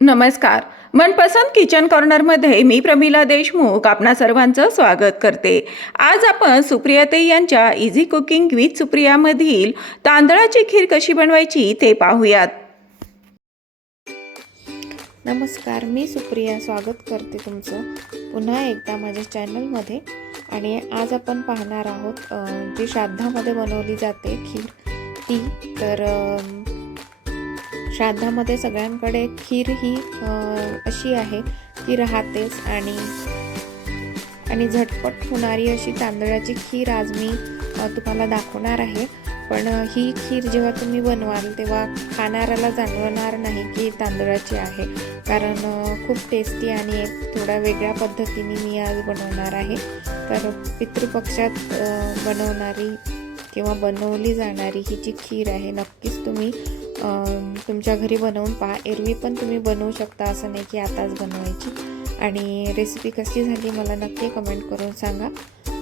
नमस्कार. मनपसंत किचन कॉर्नरमध्ये मी प्रमिला देशमुख आपणा सर्वांचं स्वागत करते. आज आपण सुप्रियाते यांच्या इझी कुकिंग विथ सुप्रियामधील तांदळाची खीर कशी बनवायची ते पाहूयात. नमस्कार मी सुप्रिया स्वागत करते तुमचं. पुन्हा एकदा माझ्या चॅनलमध्ये आणि आज आपण पाहणार आहोत जी श्राद्धामध्ये बनवली जाते खीर ती तर श्राद्धामध्ये सगळ्यांकडे खीर ही अशी आहे ती राहतेच आणि आणि झटपट होणारी अशी तांदळाची खीर आज मी तुम्हाला दाखवणार आहे. पण ही खीर जेव्हा तुम्ही बनवाल तेव्हा खाणाऱ्याला जाणवणार नाही की तांदळाची आहे. कारण खूप टेस्टी आणि एक थोड्या वेगळ्या पद्धतीने मी आज बनवणार आहे. तर पितृपक्षात बनवणारी किंवा बनवली जाणारी ही जी खीर आहे. नक्कीच तुम्ही तुमच्या घरी बनवून पहा. एरवी पण तुम्ही बनवू शकता असं नाही की आताच बनवायची. आणि रेसिपी कशी झाली मला नक्की कमेंट करून सांगा.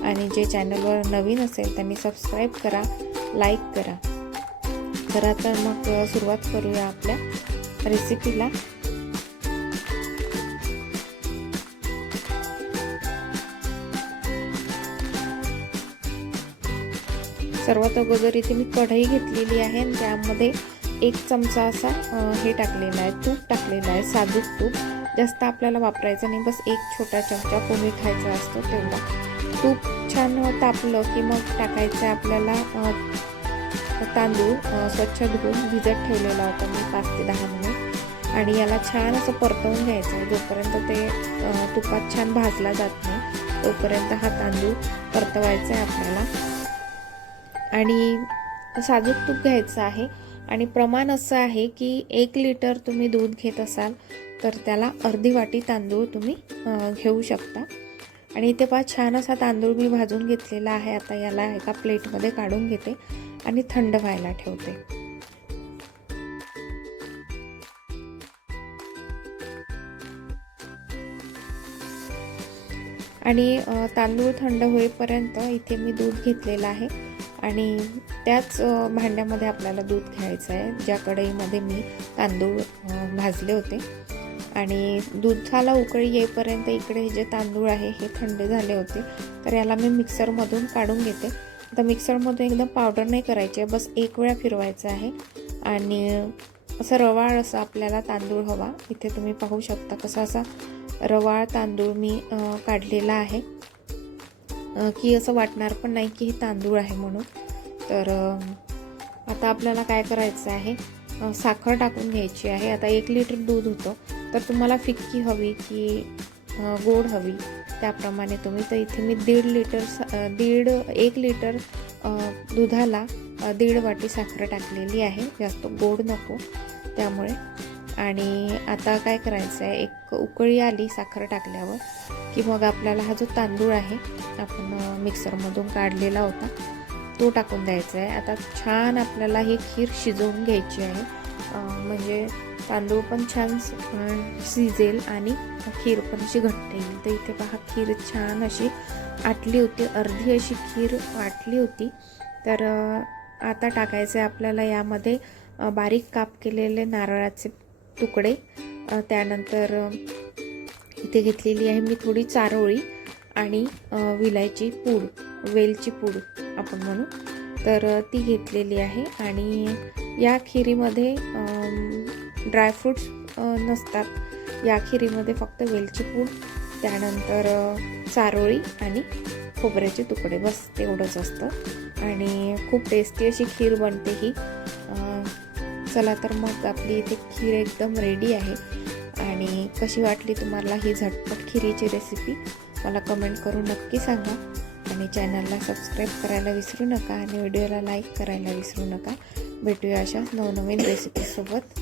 आणि जे चॅनलवर नवीन असेल त्यांनी सबस्क्राईब करा लाईक करा. तर मग सुरुवात करूया आपल्या रेसिपीला सर्वात अगोदर इथे मी कढई घेतलेली आहे आणि त्यामध्ये एक चमचा असा हे टाकलेला आहे तूप टाकलेलं आहे साजूक तूप. जास्त आपल्याला वापरायचं नाही बस एक छोटा चमचा कोणी खायचा असतो तेवढा. तूप छान तापलं की मग टाकायचं आहे आपल्याला तांदूळ स्वच्छ धुवून भिजत ठेवलेला होता मी पाच ते दहा मिनिट. आणि याला छान असं परतवून घ्यायचं आहे जोपर्यंत ते तुपात छान भाजला जात नाही तोपर्यंत हा तांदूळ परतवायचा आहे आपल्याला. आणि साजूक तूप घ्यायचं आहे आणि प्रमाण असं आहे की एक लिटर तुम्ही दूध घेत असाल तर त्याला अर्धी वाटी तांदूळ तुम्ही घेऊ शकता. आणि इथे पहा छान असा तांदूळ मी भाजून घेतलेला आहे. आता याला एका प्लेटमध्ये काढून घेते आणि थंड व्हायला ठेवते. आणि तांदूळ थंड होईपर्यंत इथे मी दूध घेतलेलं आहे. आणि त्याच भांड्यामध्ये आपल्याला दूध घ्यायचं आहे ज्या कढईमध्ये मी तांदूळ भाजले होते. आणि दुधाला उकळी येईपर्यंत इकडे जे तांदूळ आहे हे थंड झाले होते. तर याला मी मिक्सरमधून काढून घेते. आता मिक्सरमधून एकदम पावडर नाही करायची आहे बस एक वेळा फिरवायचं आहे. आणि असं रवाळ असं आपल्याला तांदूळ हवा. इथे तुम्ही पाहू शकता कसा असा रवाळ तांदूळ मी काढलेला आहे. की असं वाटणार पण नाही की हे तांदूळ आहे म्हणून. तर आता आपल्याला काय करायचं आहे? साखर टाकून घ्यायची आहे. आता एक लिटर दूध होतं. तर तुम्हाला फिक्की हवी की गोड हवी? त्याप्रमाणे तुम्ही तर इथे मी दीड लिटर सा- दीड एक लिटर दुधाला दीड वाटी साखर टाकलेली आहे. जास्त गोड नको. त्यामुळे आणि आता काय करायचं आहे एक उकळी आली साखर टाकल्यावर की मग आपल्याला हा जो तांदूळ आहे आपण मिक्सरमधून काढलेला होता तो टाकून द्यायचा आहे आता छान आपल्याला ही खीर शिजवून घ्यायची आहे. म्हणजे तांदूळ पण छान शिजेल आणि खीर पण अशी घट्ट येईल. तर इथे पहा खीर छान अशी आटली होती अर्धी अशी खीर आटली होती. तर आता टाकायचं आहे आपल्याला यामध्ये बारीक काप केलेले नारळाचे तुकडे. त्यानंतर इथे घेतलेली आहे मी थोडी चारोळी आणि विलायची पूड वेलची पूड आपण म्हणू. तर ती घेतलेली आहे आणि या खिरीमध्ये ड्रायफ्रूट्स नसतात. या खिरीमध्ये फक्त वेलची पूड त्यानंतर चारोळी आणि खोबऱ्याचे तुकडे. बस तेवढंच असतं. आणि खूप टेस्टी अशी खीर बनते ही. चला तर मग आपली इथे खीर एकदम रेडी आहे. आणि कशी वाटली तुम्हाला ही झटपट खिरीची रेसिपी मला कमेंट करून नक्की सांगा. आणि चॅनलला सबस्क्राईब करायला विसरू नका आणि व्हिडिओला लाईक करायला विसरू नका. भेटूया अशा नवनवीन रेसिपीसोबत